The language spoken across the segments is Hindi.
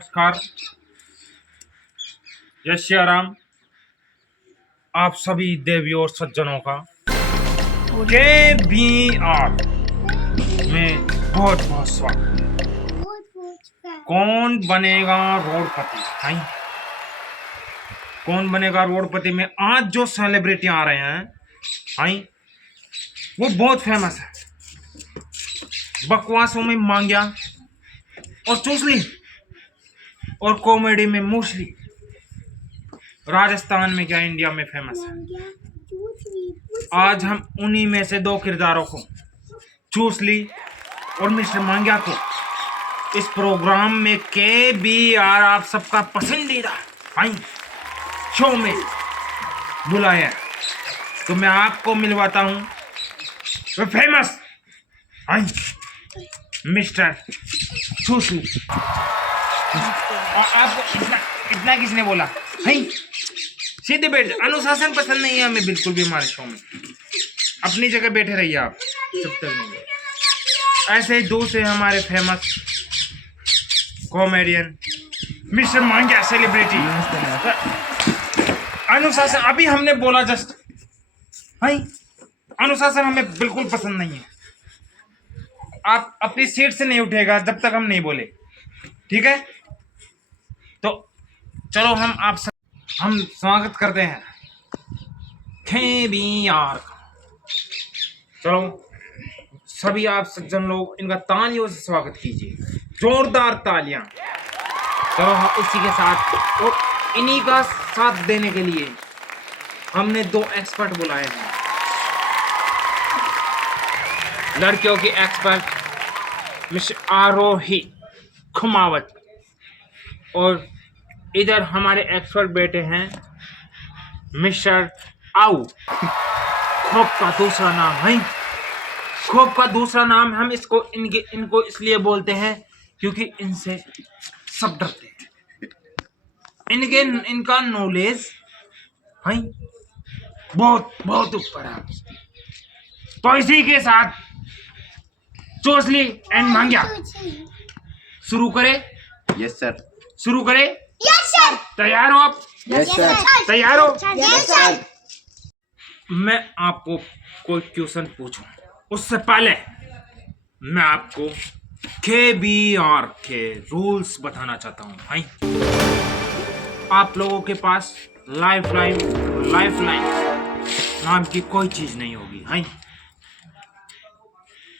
नमस्कार। जय श्री राम। आप सभी देवियों और सज्जनों का KBR में बहुत बहुत स्वागत। कौन बनेगा रोडपति? हैं? कौन बनेगा रोडपति में आज जो सेलिब्रिटी आ रहे हैं वो बहुत फेमस है। बकवासों में मांग्या और चूसली और कॉमेडी में मूसली। राजस्थान में क्या इंडिया में फेमस है। आज हम उन्हीं में से दो किरदारों को, चूसली और मिस्टर मांग्या को, इस प्रोग्राम में KBR आप सबका पसंदीदा शो में बुलाया। तो मैं आपको मिलवाता हूं वो फेमस मिस्टर चूसली। और आपको इतना किसने बोला? सीधे बैठ। अनुशासन पसंद नहीं है हमें बिल्कुल भी हमारे शो में। अपनी जगह बैठे रहिए आप जब तक नहीं। ऐसे ही दूसरे हमारे फेमस कॉमेडियन मिस्टर मांग्या सेलिब्रिटी। अनुशासन अभी हमने बोला जस्ट। अनुशासन हमें बिल्कुल पसंद नहीं है। आप अपनी सीट से नहीं उठेगा जब तक हम नहीं बोले, ठीक है? तो चलो हम स्वागत करते हैं KBR का। चलो सभी आप सज्जन लोग इनका तालियों से स्वागत कीजिए, जोरदार तालियां। चलो इसी के साथ और इन्हीं का साथ देने के लिए हमने दो एक्सपर्ट बुलाए हैं। लड़कियों की एक्सपर्ट मिस आरोही खुमावत, और इधर हमारे एक्सपर्ट बैठे हैं मिस्टर आऊ। खोप का दूसरा नाम है, खोप का दूसरा नाम हम इनको इसलिए बोलते हैं क्योंकि इनसे सब डरते हैं। इनका नॉलेज बहुत बहुत ऊपर है। तो इसी के साथ चूसली एंड मांग्या शुरू करें। Yes sir. शुरू करें। Yes sir. तैयार हो आप? Yes sir. तैयार हो? Yes sir. मैं आपको कोई क्वेश्चन पूछूं उससे पहले मैं आपको KBR के रूल्स बताना चाहता हूं। आप लोगों के पास लाइफलाइन नाम की कोई चीज नहीं होगी।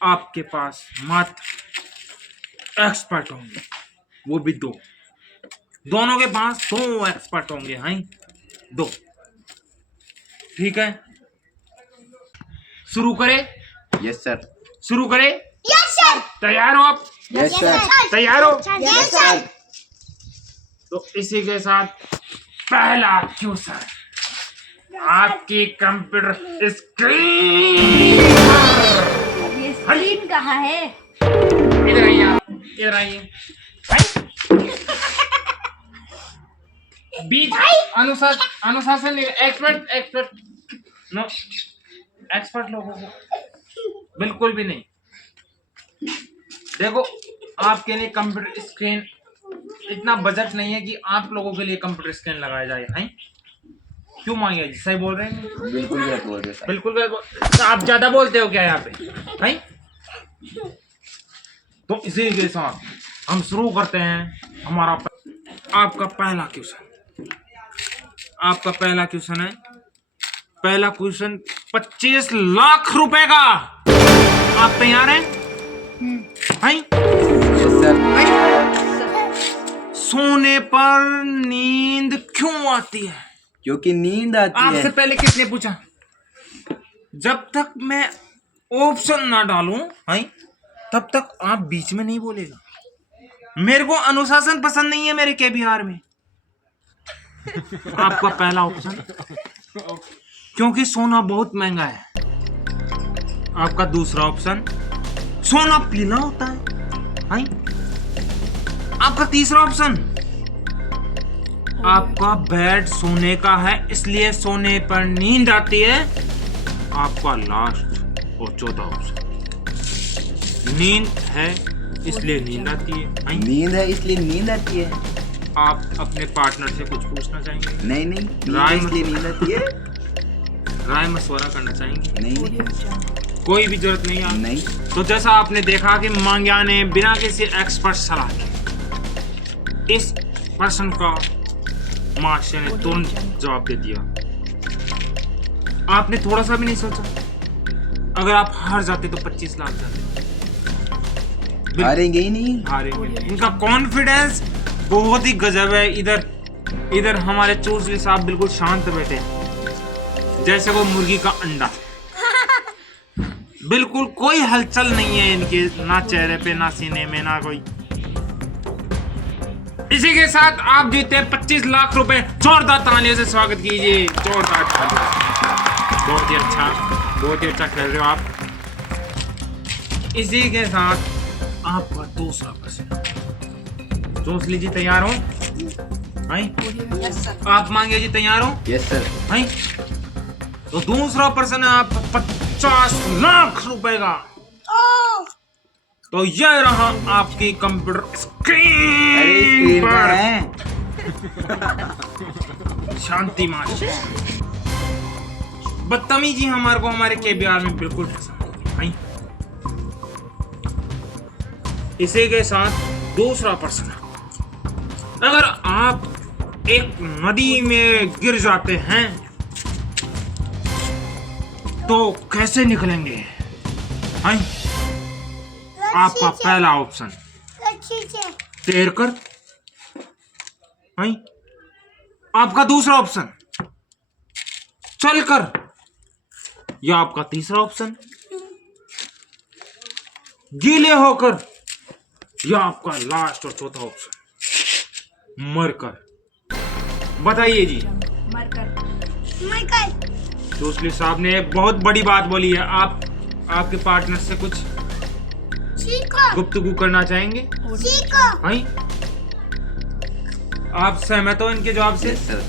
आपके पास मात्र एक्सपर्ट होंगे, वो भी दो। दोनों के पास दो एक्सपर्ट होंगे। दो, ठीक है? शुरू करें। Yes sir. शुरू करें। Yes sir. तैयार हो आप? Yes sir. तैयार हो? Yes sir. तो इसी के साथ पहला क्वेश्चन आपकी कंप्यूटर स्क्रीन। ये स्क्रीन कहाँ है? इधर आइए आप, इधर आइए। बीच अनुशासन एक्सपर्ट नो, एक्सपर्ट लोगों को बिल्कुल भी नहीं। देखो आपके लिए कंप्यूटर स्क्रीन, इतना बजट नहीं है कि आप लोगों के लिए कंप्यूटर स्क्रीन लगाया जाए। क्यों मांगे? सही बोल रहे हैं? बिल्कुल गलत बोल रहे सर। बिल्कुल गलत। आप ज्यादा बोलते हो क्या यहाँ पे? तो इसी के साथ हम शुरू करते हैं हमारा आपका पहला क्वेश्चन। आपका पहला क्वेश्चन है, पहला क्वेश्चन 25 लाख रुपए का। आप तैयार हैं? Yes sir. सोने पर नींद क्यों आती है? क्योंकि नींद आती है। आपसे पहले किसने पूछा? जब तक मैं ऑप्शन ना डालूं तब तक आप बीच में नहीं बोलेगा। मेरे को अनुशासन पसंद नहीं है मेरे KBR में। आपका पहला ऑप्शन, क्योंकि सोना बहुत महंगा है। आपका दूसरा ऑप्शन, सोना पीला होता है। आपका तीसरा ऑप्शन, आपका बेड सोने का है इसलिए सोने पर नींद आती है। आपका लास्ट और चौथा ऑप्शन, नींद है इसलिए नींद आती है। हैं? नींद है इसलिए नींद आती है। आप अपने पार्टनर से कुछ पूछना चाहेंगे? नहीं नहीं, नींद राय है इसलिए नींद आती है। राय मशवरा करना चाहेंगे? नहीं नहीं कोई भी जरूरत नहीं है। नहीं। तो जैसा आपने देखा कि मांग्या ने बिना किसी एक्सपर्ट सलाह के इस प्रश्न का मास्टर ने तुरंत जवाब दे दिया। आपने थोड़ा सा भी नहीं सोचा? अगर आप हार जाते तो 25 लाख जाते। हारेंगे ही नहीं। हारेंगे। इनका कॉन्फिडेंस बहुत ही गजब है। इधर हमारे चूसली साहब बिल्कुल शांत बैठे जैसे वो मुर्गी का अंडा। बिल्कुल कोई हलचल नहीं है इनके, ना चेहरे पे ना सीने में ना कोई। इसी के साथ आप जीते 25 लाख रुपए। जोरदार तालियों से स्वागत कीजिए। जोरदार तालियों। बहुत ही अच्छा खेल रहे हो आप। इसी के साथ आपका दूसरा प्रश्न। चौंसली जी तैयार हो? Yes sir. आप मांगे जी तैयार हो? Yes sir. तो दूसरा प्रश्न है आप 50 लाख रुपए का। तो यह रहा आपकी कंप्यूटर अरे स्क्रीन स्क्रीन पर। है। शांति मास्टर। बदतमीजी हमारे को हमारे केबीआर में बिल्कुल पसंद नहीं। इसी के साथ दूसरा प्रश्न। अगर आप एक नदी में गिर जाते हैं तो कैसे निकलेंगे? हैं? आपका पहला ऑप्शन तैर कर। हैं? आपका दूसरा ऑप्शन चल कर। या आपका तीसरा ऑप्शन गीले होकर। या आपका लास्ट और चौथा ऑप्शन मर कर। बताइए जी। चौसली साहब ने बहुत बड़ी बात बोली है। आप आपके पार्टनर से कुछ गुफ्तगू करना चाहेंगे? हैं? आप सहमत हो इनके जवाब से? Yes sir.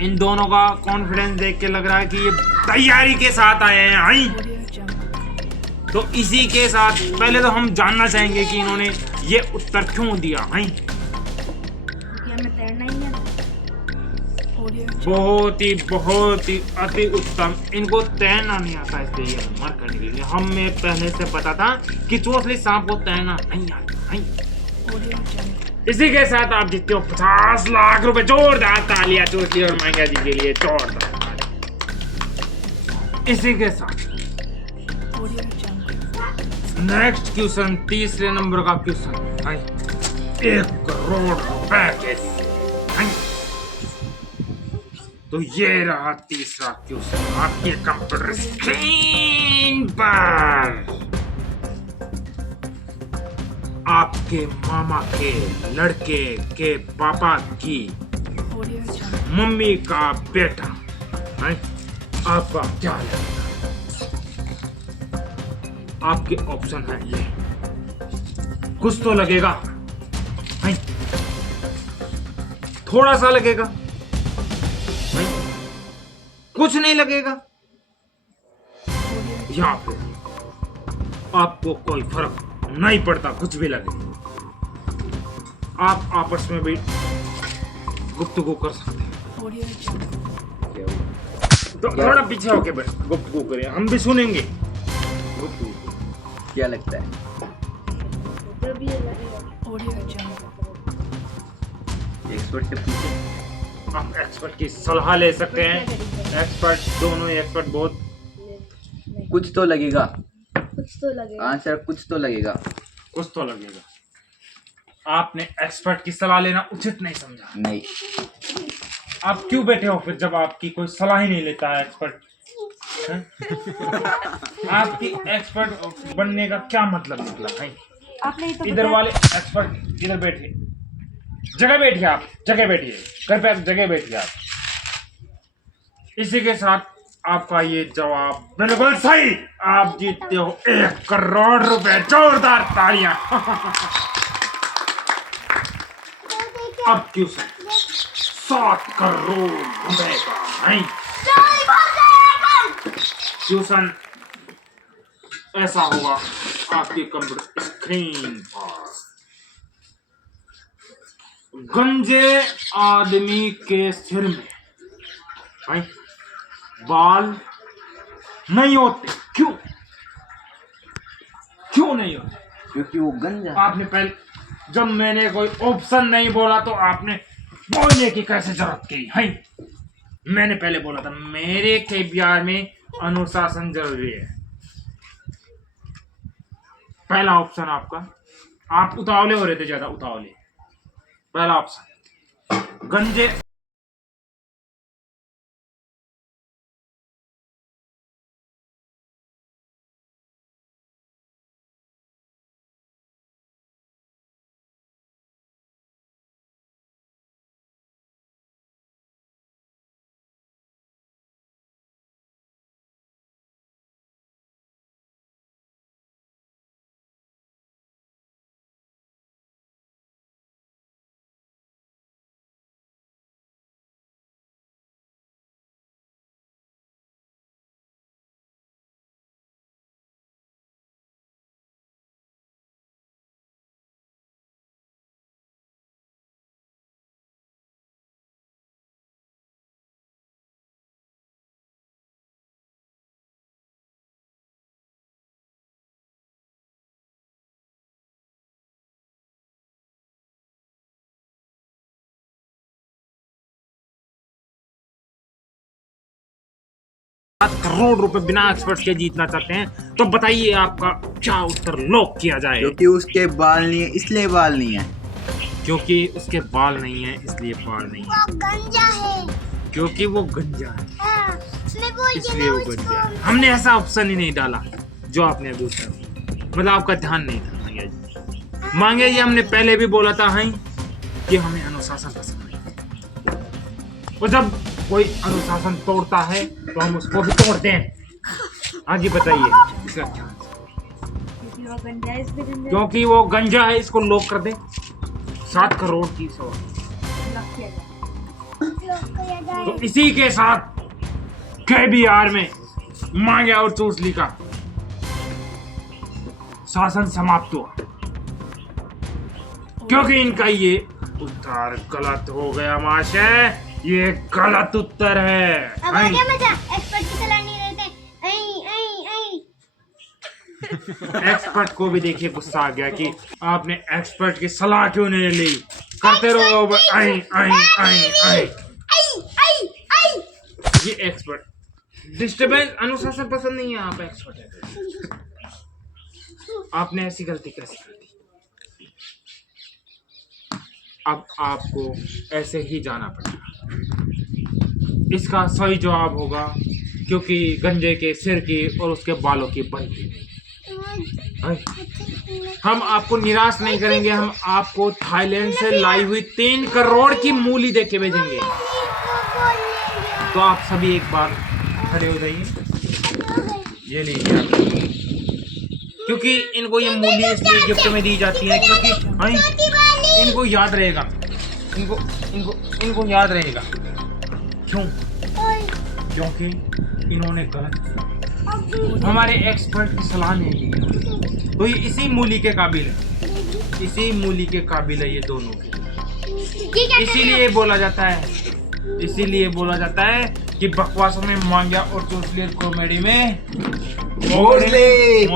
इन दोनों का कॉन्फिडेंस देख के लग रहा है कि ये तैयारी के साथ आए हैं। हैं? तो इसी के साथ पहले तो हम जानना चाहेंगे कि इन्होंने ये उत्तर क्यों दिया। हैं? बहुत ही अति उत्तम। इनको तैरना नहीं आता इसलिए ये मर करने के लिए। हमें पहले से पता था कि चौसली सांप को तैरना नहीं आता। हैं? इसी के साथ आप जीतते हो 50 लाख रुपए। जोरदार तालियां चौसली और मांग्या जी के लिए। जोरदार तालियां। इसी के साथ नेक्स्ट क्वेश्चन, तीसरे नंबर का क्वेश्चन। 1 करोड़ रुपए के। तो ये रहा तीसरा क्वेश्चन आपके कंप्यूटर स्क्रीन पर। आपके मामा के लड़के के पापा की मम्मी का बेटा है? आपका क्या लगता है? आपके ऑप्शन है ये। कुछ तो लगेगा है? थोड़ा सा लगेगा है? कुछ नहीं लगेगा या फिर आपको कोई फर्क नहीं पड़ता, कुछ भी लगे। आप आपस में भी गुफ्तगू कर सकते हैं। तो थोड़ा पीछे होके बैठ गुफ्तगू करें, हम भी सुनेंगे। क्या लगता है? एक्सपर्ट से पूछे। आप एक्सपर्ट की सलाह ले सकते हैं। एक्सपर्ट, दोनों एक्सपर्ट बहुत। कुछ तो लगेगा। कुछ तो लगेगा। हाँ सर, कुछ तो लगेगा। कुछ तो लगेगा। आपने एक्सपर्ट की सलाह लेना उचित नहीं समझा। नहीं। आप क्यों बैठे हो फिर जब आपकी कोई सलाह ही नहीं लेता है एक्सपर्ट? आपकी एक्सपर्ट बनने का क्या मतलब निकला है? आपने तो इधर वाले एक्सपर्ट इधर बैठिए, जगह बैठिए, आप जगह बैठिए, घर पे जगह बैठिए आप। इसी के साथ आपका ये जवाब बिल्कुल सही। आप जीतते हो 1 करोड़ रुपए। जोरदार तालियां। अब क्वेश्चन 7 करोड़ रुपए का है। क्वेश्चन ऐसा होगा आपके कंप्यूटर स्क्रीन तीन बार। गंजे आदमी के सिर में बाल नहीं होते, क्यों? क्यों नहीं होते? क्योंकि वो गंजा। आपने पहले, जब मैंने कोई ऑप्शन नहीं बोला तो आपने बोलने की कैसे जरूरत की है? मैंने पहले बोला था मेरे के बिहार में अनुशासन जरूरी है। पहला ऑप्शन आपका, आप उतावले हो रहे थे, ज्यादा उतावले। पहला ऑप्शन गंजे करोड़ रुपए बिना एक्सपर्ट के जीतना चाहते हैं तो बताइए आपका क्या उत्तर लॉक किया जाए? क्योंकि उसके बाल नहीं है इसलिए बाल नहीं है। क्योंकि उसके बाल नहीं है इसलिए बाल नहीं है। वो गंजा है। क्योंकि वो गंजा है हाँ, उसने बोल दिया इसलिए ना वो उसको। गंजा है। हमने ऐसा ऑप्शन ही नहीं डाला जो आपने अभी उत्तर दिया। मतलब आपका ध्यान नहीं था मांगे जी। मांगे जी हमने पहले भी बोला था हैं कि हमें अनुशासन पसंद नहीं, और जब कोई अनुशासन तोड़ता है तो हम उसको भी तोड़ते हैं। आगे बताइए इसका क्या? क्योंकि वो गंजा है, इसलिए गंजा है। क्योंकि वो गंजा है, इसको लॉक कर दे। 7 करोड़ की सवाल। लॉक किया जाए। तो इसी के साथ KBR में मांगे और चूसली का शासन समाप्त हुआ, क्योंकि इनका ये उत्तर गलत हो गया महाशय। ये गलत उत्तर है। अब आ गया मजा, एक्सपर्ट की सलाह नहीं रहते। एक्सपर्ट को भी देखिए गुस्सा आ गया कि आपने एक्सपर्ट की सलाह क्यों नहीं ली। करते रहो ये एक्सपर्ट डिस्टर्बेंस, अनुशासन पसंद नहीं है। आप एक्सपर्ट है, आपने ऐसी गलती कैसे कर दी? अब आपको ऐसे ही जाना पड़ेगा। इसका सही जवाब होगा क्योंकि गंजे के सिर की और उसके बालों की बनती नहीं। हम आपको निराश नहीं करेंगे, हम आपको थाईलैंड से लाई हुई 3 करोड़ की मूली दे के भेजेंगे। तो आप सभी एक बार खड़े हो जाइए। ये लीजिए आप, क्योंकि इनको ये मूली इसलिए गिफ्ट में दी जाती है क्योंकि इनको याद रहेगा, इनको याद रहेगा। क्यों? क्योंकि इन्होंने गलत किया, हमारे एक्सपर्ट की सलाह नहीं ली। तो ये इसी मूली के काबिल है, इसी मूली के काबिल है ये दोनों। इसीलिए बोला जाता है कि बकवासों में मांग्या और चूसली कॉमेडी में मोस्टली